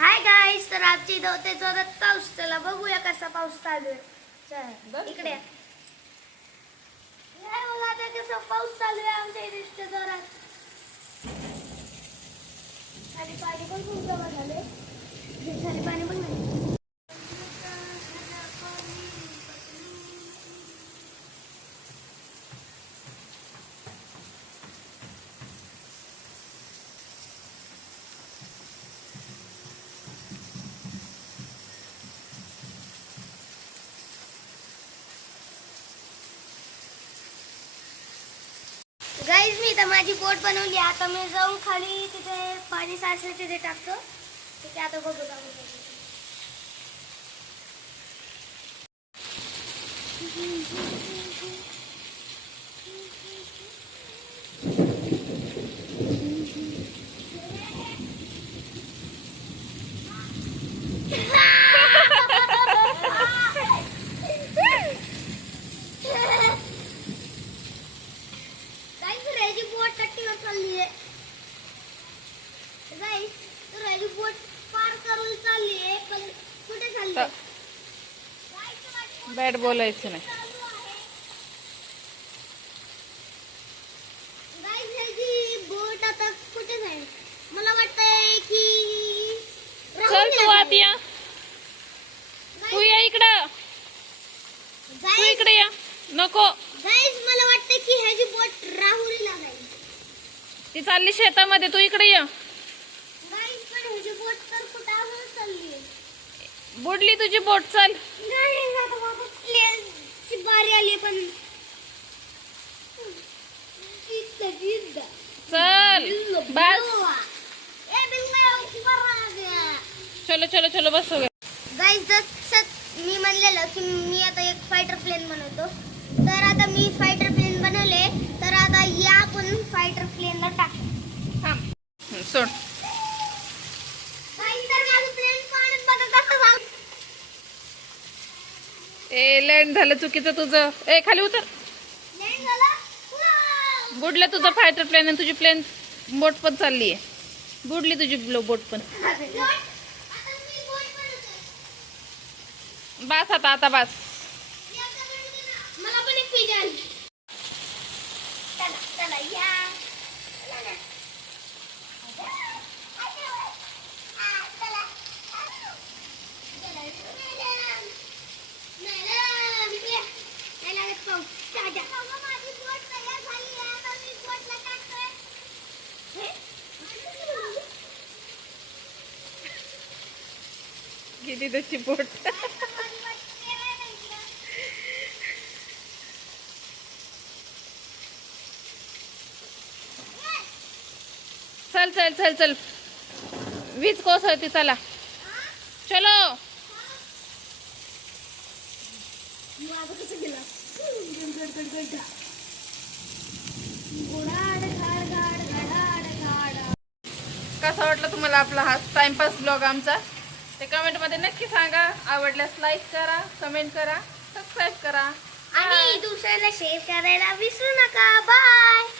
Hi guys, तर आजची इथे जोरात पाऊस. चला बघूया कसा पाऊस चालू आहे. चला इकडे या. बघा आता कसा पाऊस चालू आहे आमच्या इथे जोरात. खाली पाणी पण खूप जमा झाले. खाली पाणी पण नाही. गाईज, मी तर माझी बोट बनवली. आता मी जाऊन खाली तिथे पाणी साचलं तिथे टाकतो. तिथे आता बघू जाऊ. बोट पार करून चालली आहे, पण कुठे चालली? बॅट बोलायचं नाही. बोट आता कुठे जाईल? मला वाटतंय की चल तू आत या. तू या इकडं. तू इकडे या. नको गाईज, मला वाटतं की ह्याची बोट राहुरीला जाईल. ती चालली शेतामध्ये. तू इकडे या. गाईज, पण ह्याची बोट तर कुठं चालली? बुडली तुझी बोट. चल. नाही, आता बाबा प्लेनची बारी आली पण चल बस. चलो चलो चलो बस हो गया. गाईज, जसं मी म्हणलेलं की मी आता एक फायटर प्लेन बनवतो, तर आता मी फायटर प्लेन बनवले. तर आता या आपण फायटर प्लेनला टाकू. थांब. सोड. गाईज, तर माझं प्लेन पाण्यात बघा कसं वाहतं. ए लँड झालं चुकीचं तुझं. ए खाली उतर. लँड झालं. बुडलं तुझं फायटर प्लेन आणि तुझी प्लेन बोट पण चालली आहे. बुडली तुझी बोट पण. आता मी बोट बनवते. बस आता बस. मला पण एक पिजन. चला चला या. किती त्याची बोट. चल चल चल चल. वीज कोसळती. चला चलो. कसा वाटला तुम्हाला आपला हा टाइमपास ब्लॉग आमचा? ते कमेंटमध्ये नक्की सांगा. आवडल्यास लाईक करा, कमेंट करा, सबस्क्राईब करा आणि दुसऱ्याला शेअर करायला विसरू नका. बाय.